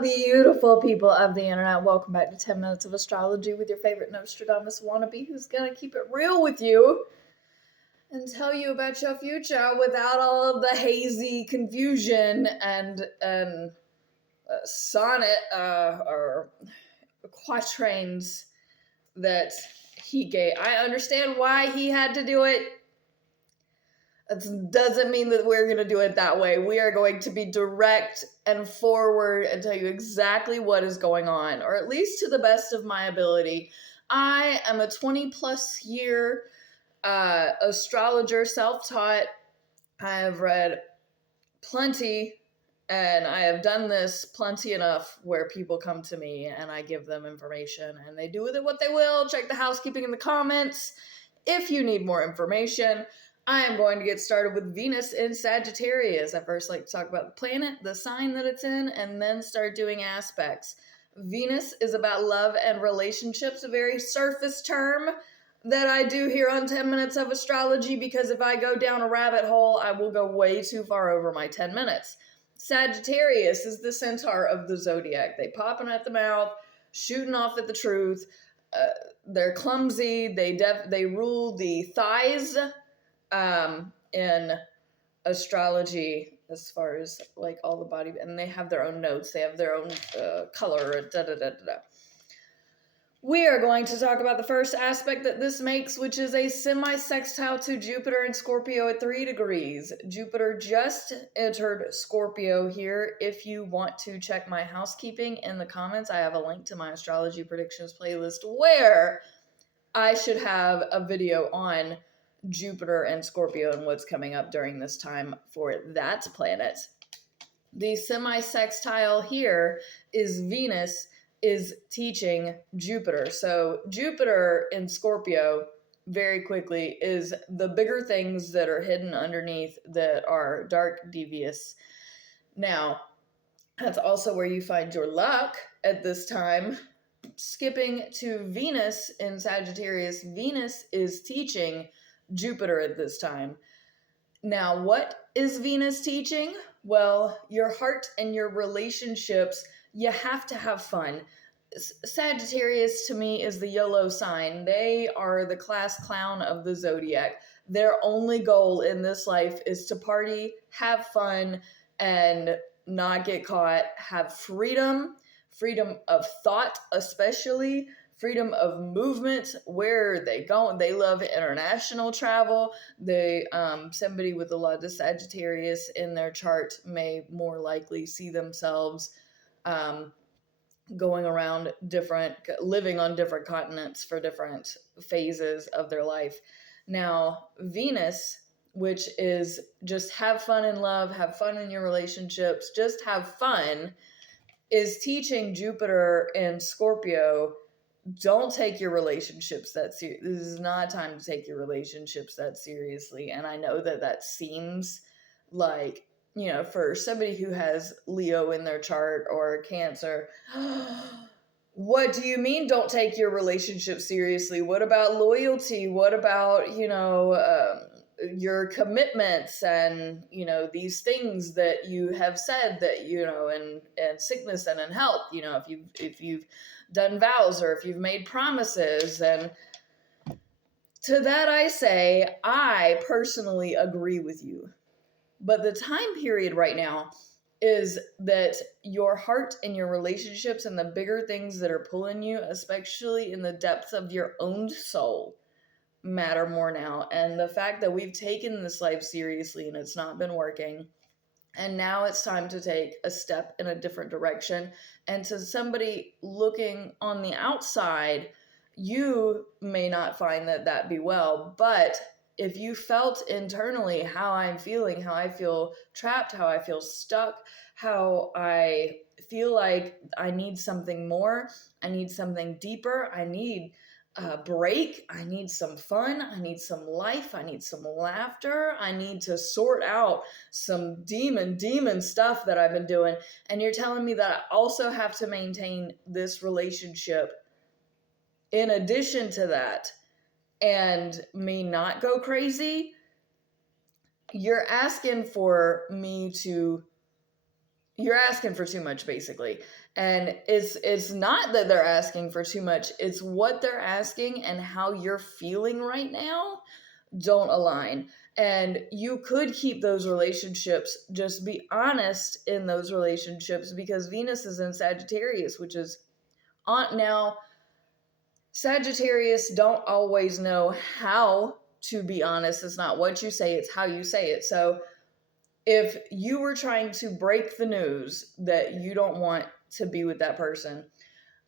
beautiful people of the internet. Welcome back to 10 Minutes of Astrology with your favorite Nostradamus wannabe who's going to keep it real with you and tell you about your future without all of the hazy confusion and sonnet or quatrains that he gave. I understand why he had to do it. It doesn't mean that we're going to do it that way. We are going to be direct and forward and tell you exactly what is going on, or at least to the best of my ability. I am a 20 plus year astrologer, self-taught. I have read plenty, and I have done this plenty enough where people come to me and I give them information and they do with it what they will. Check the housekeeping in the comments if you need more information. I am going to get started with Venus in Sagittarius. I first like to talk about the planet, the sign that it's in, and then start doing aspects. Venus is about love and relationships, a very surface term that I do here on 10 Minutes of Astrology, because if I go down a rabbit hole, I will go way too far over my 10 minutes. Sagittarius is the centaur of the zodiac. They popping at the mouth, shooting off at the truth. They're clumsy. They rule the thighs in astrology as far as like all the body, and they have their own notes. They have their own color. We are going to talk about the first aspect that this makes, which is a semi-sextile to Jupiter in Scorpio at 3 degrees. Jupiter just entered Scorpio here. If you want to check my housekeeping in the comments, I have a link to my astrology predictions playlist where I should have a video on Jupiter and Scorpio and what's coming up during this time for that planet. The semi-sextile here is Venus is teaching Jupiter. So Jupiter in Scorpio, very quickly, is the bigger things that are hidden underneath that are dark, devious. Now, that's also where you find your luck at this time. Skipping to Venus in Sagittarius, Venus is teaching Jupiter at this time. Now, what is Venus teaching? Well, your heart and your relationships, you have to have fun. Sagittarius to me is the YOLO sign. They are the class clown of the zodiac. Their only goal in this life is to party, have fun, and not get caught, have freedom of thought, especially freedom of movement, where they go. They love international travel. They somebody with a lot of Sagittarius in their chart may more likely see themselves going around living on different continents for different phases of their life. Now, Venus, which is just have fun in love, have fun in your relationships, just have fun, is teaching Jupiter in Scorpio, don't take your relationships that seriously. This is not a time to take your relationships that seriously. And I know that seems like, for somebody who has Leo in their chart or Cancer, what do you mean don't take your relationship seriously? What about loyalty? What about, your commitments and, these things that you have said that, in sickness and in health, if you've done vows or if you've made promises. And to that I say, I personally agree with you. But the time period right now is that your heart and your relationships and the bigger things that are pulling you, especially in the depths of your own soul, matter more now. And the fact that we've taken this life seriously and it's not been working, and now it's time to take a step in a different direction. And to somebody looking on the outside, you may not find that be well, but if you felt internally how I'm feeling, how I feel trapped, how I feel stuck, how I feel like I need something more, I need something deeper, I need a break, I need some fun, I need some life, I need some laughter, I need to sort out some demon stuff that I've been doing, and you're telling me that I also have to maintain this relationship in addition to that, and me not go crazy, you're asking for me to, you're asking for too much, basically. And it's not that they're asking for too much, it's what they're asking and how you're feeling right now don't align. And you could keep those relationships, just be honest in those relationships, because Venus is in Sagittarius, which is on now. Sagittarius don't always know how to be honest. It's not what you say, it's how you say it. So if you were trying to break the news that you don't want to be with that person,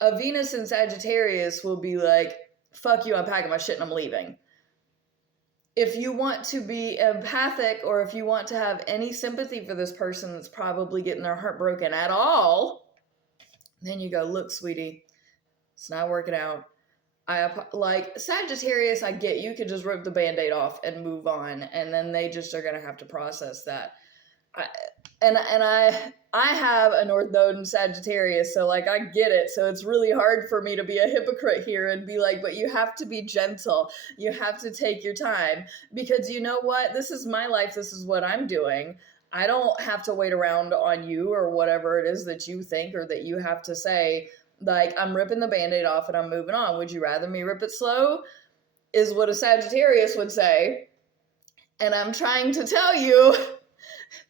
a Venus in Sagittarius will be like, fuck you, I'm packing my shit and I'm leaving. If you want to be empathic, or if you want to have any sympathy for this person that's probably getting their heart broken at all, then you go, look, sweetie, it's not working out. Like Sagittarius, I get you could just rip the band-aid off and move on, and then they just are going to have to process that. I have a North Node in Sagittarius, so like I get it. So it's really hard for me to be a hypocrite here and be like, but you have to be gentle. You have to take your time, because you know what? This is my life. This is what I'm doing. I don't have to wait around on you or whatever it is that you think or that you have to say. Like, I'm ripping the Band-Aid off and I'm moving on. Would you rather me rip it slow? Is what a Sagittarius would say. And I'm trying to tell you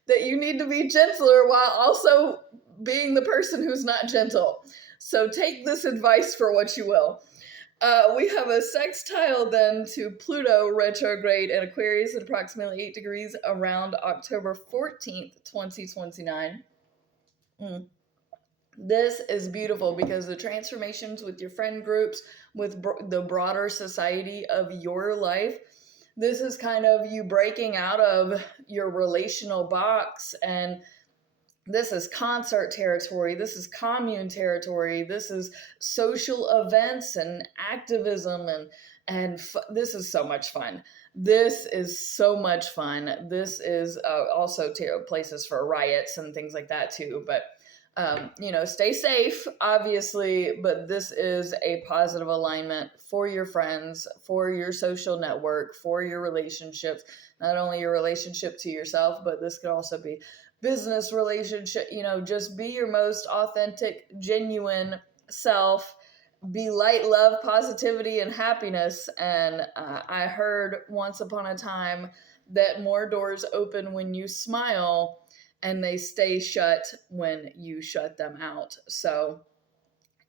that you need to be gentler while also being the person who's not gentle. So take this advice for what you will. We have a sextile then to Pluto retrograde in Aquarius at approximately 8 degrees around October 14th, 2029. This is beautiful because the transformations with your friend groups, with the broader society of your life, this is kind of you breaking out of your relational box, and this is concert territory, this is commune territory, this is social events and activism, and this is so much fun. This is so much fun. This is also places for riots and things like that too, but stay safe, obviously, but this is a positive alignment for your friends, for your social network, for your relationships, not only your relationship to yourself, but this could also be business relationship. Just be your most authentic, genuine self, be light, love, positivity, and happiness. And I heard once upon a time that more doors open when you smile, and they stay shut when you shut them out. So,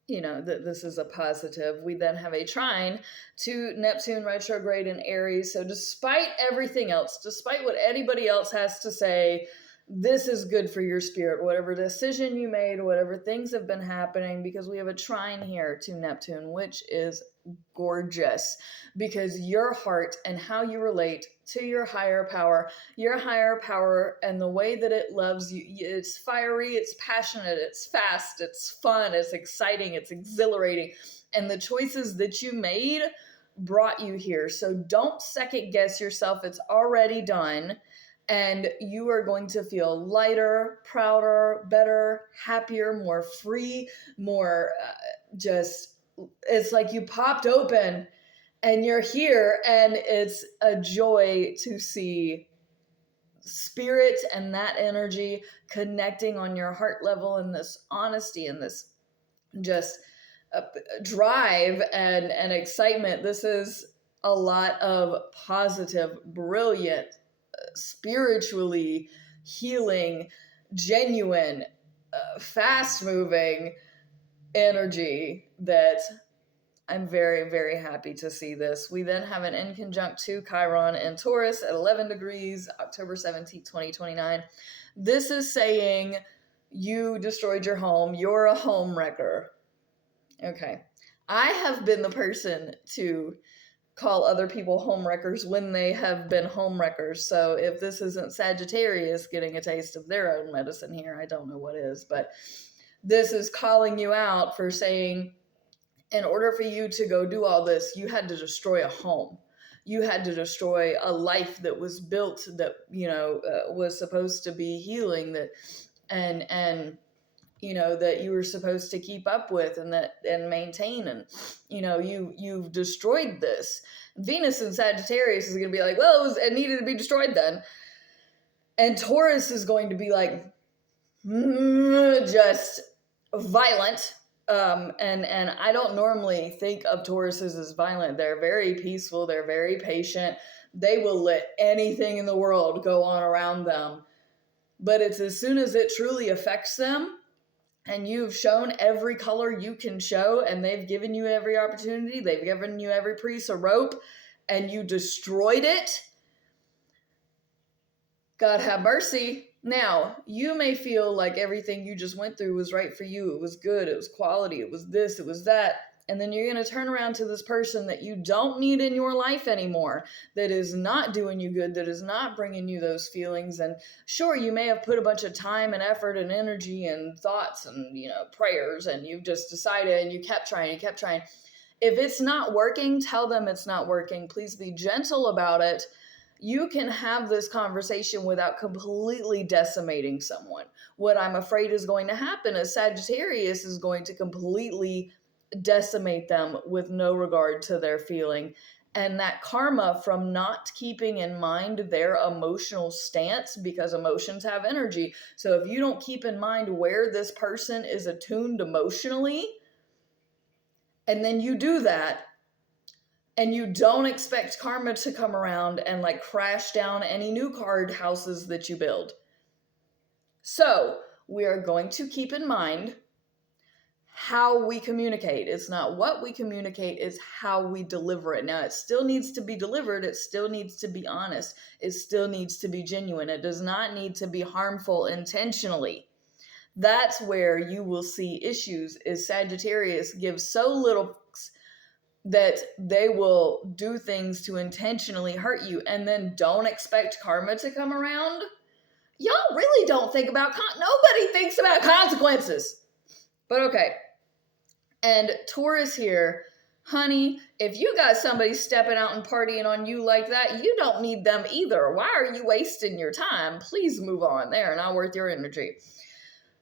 this is a positive. We then have a trine to Neptune retrograde in Aries. So despite everything else, despite what anybody else has to say, this is good for your spirit, whatever decision you made, whatever things have been happening, because we have a trine here to Neptune, which is gorgeous, because your heart and how you relate to your higher power and the way that it loves you, it's fiery, it's passionate, it's fast, it's fun, it's exciting, it's exhilarating, and the choices that you made brought you here. So don't second guess yourself. It's already done. And you are going to feel lighter, prouder, better, happier, more free, more it's like you popped open and you're here, and it's a joy to see spirit and that energy connecting on your heart level, and this honesty and this just drive and excitement. This is a lot of positive, brilliant, spiritually healing, genuine, fast-moving energy that I'm very, very happy to see this. We then have an in conjunct to Chiron in Taurus at 11 degrees, October 17th, 2029. This is saying you destroyed your home. You're a home wrecker. Okay. I have been the person to call other people home wreckers when they have been home wreckers. So if this isn't Sagittarius getting a taste of their own medicine here, I don't know what is, but this is calling you out for saying, in order for you to go do all this, you had to destroy a home. You had to destroy a life that was built, that, was supposed to be healing, that, and that you were supposed to keep up with and maintain. And, you've destroyed this. Venus in Sagittarius is going to be like, well, it needed to be destroyed then. And Taurus is going to be like, just violent. And I don't normally think of Tauruses as violent. They're very peaceful. They're very patient. They will let anything in the world go on around them. But it's as soon as it truly affects them, and you've shown every color you can show, and they've given you every opportunity, they've given you every piece of rope, and you destroyed it, God have mercy. Now, you may feel like everything you just went through was right for you. It was good. It was quality. It was this. It was that. And then you're going to turn around to this person that you don't need in your life anymore, that is not doing you good, that is not bringing you those feelings. And sure, you may have put a bunch of time and effort and energy and thoughts and, prayers, and you've just decided and you kept trying, If it's not working, tell them it's not working. Please be gentle about it. You can have this conversation without completely decimating someone. What I'm afraid is going to happen is Sagittarius is going to completely decimate them with no regard to their feeling. And that karma from not keeping in mind their emotional stance, because emotions have energy. So if you don't keep in mind where this person is attuned emotionally, and then you do that, and you don't expect karma to come around and crash down any new card houses that you build. So we are going to keep in mind how we communicate. It's not what we communicate, it's how we deliver it. Now, it still needs to be delivered. It still needs to be honest. It still needs to be genuine. It does not need to be harmful intentionally. That's where you will see issues, is Sagittarius gives so little that they will do things to intentionally hurt you, and then don't expect karma to come around. Y'all really don't think about nobody thinks about consequences. But okay. And Taurus here, honey, if you got somebody stepping out and partying on you like that, you don't need them either. Why are you wasting your time? Please move on. They're not worth your energy.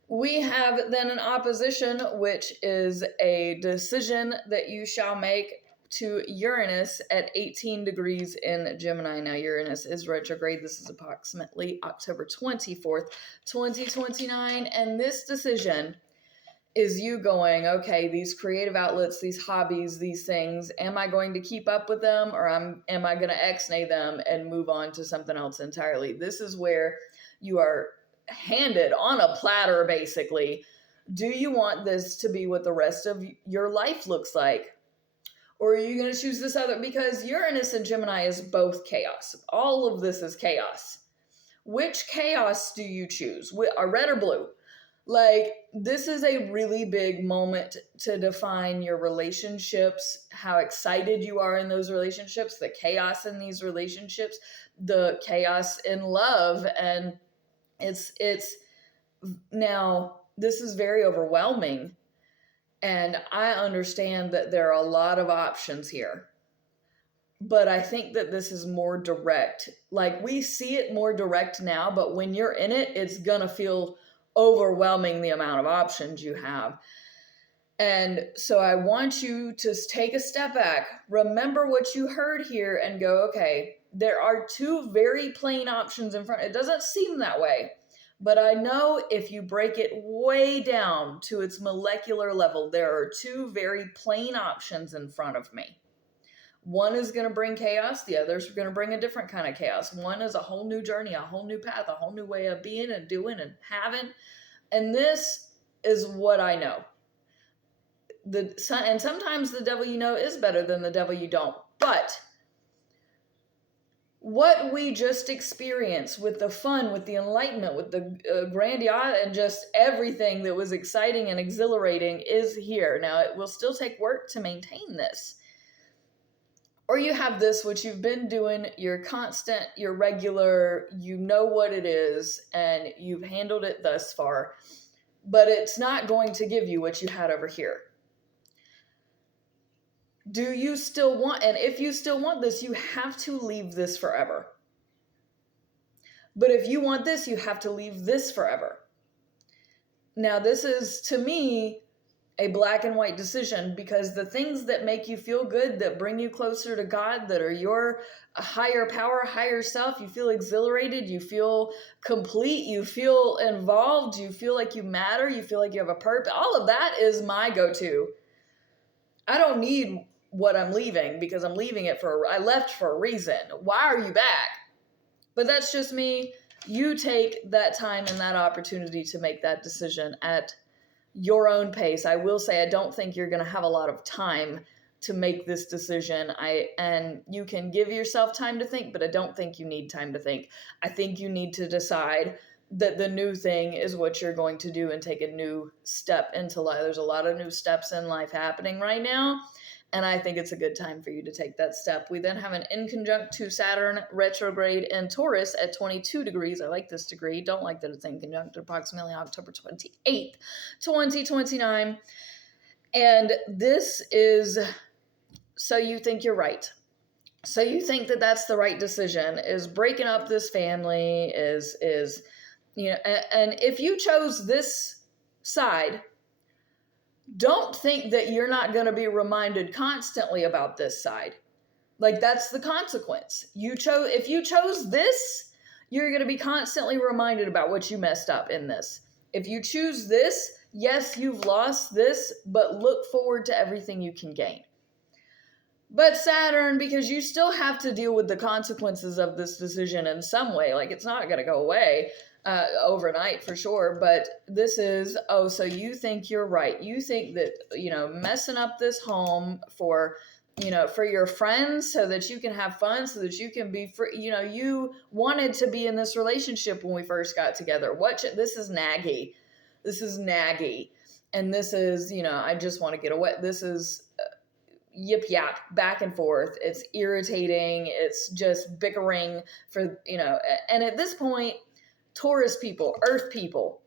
We have then an opposition, which is a decision that you shall make, to Uranus at 18 degrees in Gemini. Now, Uranus is retrograde. This is approximately October 24th, 2029. And this decision is you going, okay, these creative outlets, these hobbies, these things, am I going to keep up with them, or am I going to ex-nay them and move on to something else entirely? This is where you are handed on a platter, basically. Do you want this to be what the rest of your life looks like? Or are you going to choose this other? Because Uranus and Gemini is both chaos. All of this is chaos. Which chaos do you choose? Red or blue? This is a really big moment to define your relationships, how excited you are in those relationships, the chaos in these relationships, the chaos in love. And it's now, this is very overwhelming. And I understand that there are a lot of options here. But I think that this is more direct. We see it more direct now, but when you're in it, it's going to feel overwhelming, the amount of options you have. And so I want you to take a step back, remember what you heard here, and go, okay, there are two very plain options in front. It doesn't seem that way, but I know if you break it way down to its molecular level, there are two very plain options in front of me. One is going to bring chaos. The other is going to bring a different kind of chaos. One is a whole new journey, a whole new path, a whole new way of being and doing and having. And this is what I know. And sometimes the devil you know is better than the devil you don't. But what we just experienced with the fun, with the enlightenment, with the grandiose, and just everything that was exciting and exhilarating is here. Now, it will still take work to maintain this. Or you have this, which you've been doing, you're constant, you're regular, you know what it is, and you've handled it thus far, but it's not going to give you what you had over here. Do you still want, and if you still want this, you have to leave this forever. But if you want this, you have to leave this forever. Now, this is, to me, a black and white decision, because the things that make you feel good, that bring you closer to God, that are your higher power, higher self, you feel exhilarated, you feel complete, you feel involved, you feel like you matter, you feel like you have a purpose. All of that is my go-to. I don't need what I'm leaving, because I'm leaving it I left for a reason. Why are you back? But that's just me. You take that time and that opportunity to make that decision at your own pace. I will say, I don't think you're going to have a lot of time to make this decision. And you can give yourself time to think, but I don't think you need time to think. I think you need to decide that the new thing is what you're going to do and take a new step into life. There's a lot of new steps in life happening right now, and I think it's a good time for you to take that step. We then have an inconjunct to Saturn retrograde in Taurus at 22 degrees. I like this degree. Don't like that it's inconjunct, approximately October 28th, 2029. And this is, so you think you're right. So you think that that's the right decision, is breaking up this family, is and if you chose this side, don't think that you're not going to be reminded constantly about this side. Like, that's the consequence. If you chose this, you're going to be constantly reminded about what you messed up in this. If you choose this, yes, you've lost this, but look forward to everything you can gain. But Saturn, because you still have to deal with the consequences of this decision in some way, like, it's not going to go away overnight for sure, but this is, so you think you're right. You think that, messing up this home for your friends so that you can have fun, so that you can be free. You wanted to be in this relationship when we first got together. This is naggy. This is naggy. And this is, I just want to get away. This is yip yap, back and forth. It's irritating. It's just bickering for, and at this point, Taurus people, earth people,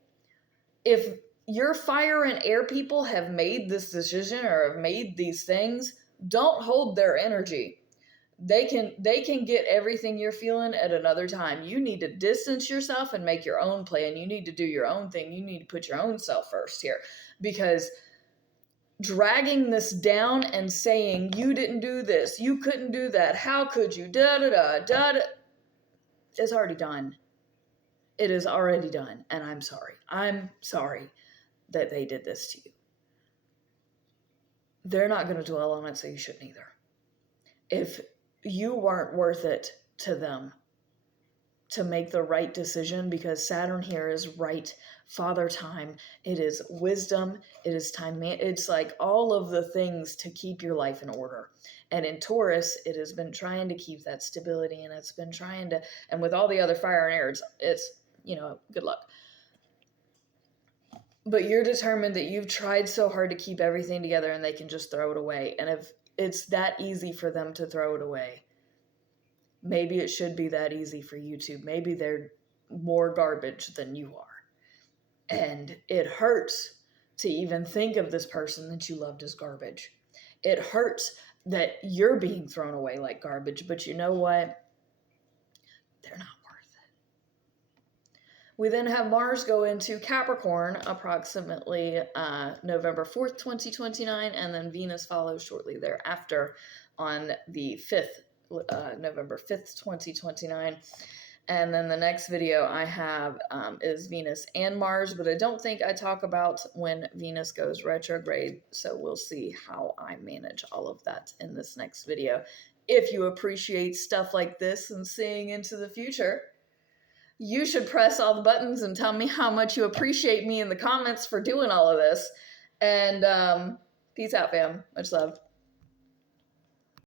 if your fire and air people have made this decision or have made these things, don't hold their energy. They can get everything you're feeling at another time. You need to distance yourself and make your own plan. You need to do your own thing. You need to put your own self first here, because dragging this down and saying, you didn't do this, you couldn't do that, how could you, is already done. It is already done, and I'm sorry. I'm sorry that they did this to you. They're not going to dwell on it, so you shouldn't either. If you weren't worth it to them to make the right decision, because Saturn here is right father time, it is wisdom, it is time, it's like all of the things to keep your life in order. And in Taurus, it has been trying to keep that stability, and it's been trying to, and with all the other fire and air, it's good luck. But you're determined that you've tried so hard to keep everything together and they can just throw it away. And if it's that easy for them to throw it away, maybe it should be that easy for you too. Maybe they're more garbage than you are. And it hurts to even think of this person that you loved as garbage. It hurts that you're being thrown away like garbage, but you know what? They're not. We then have Mars go into Capricorn approximately November 4th, 2029, and then Venus follows shortly thereafter on the 5th, November 5th, 2029. And then the next video I have is Venus and Mars, but I don't think I talk about when Venus goes retrograde, so we'll see how I manage all of that in this next video. If you appreciate stuff like this and seeing into the future, you should press all the buttons and tell me how much you appreciate me in the comments for doing all of this. And peace out, fam. Much love.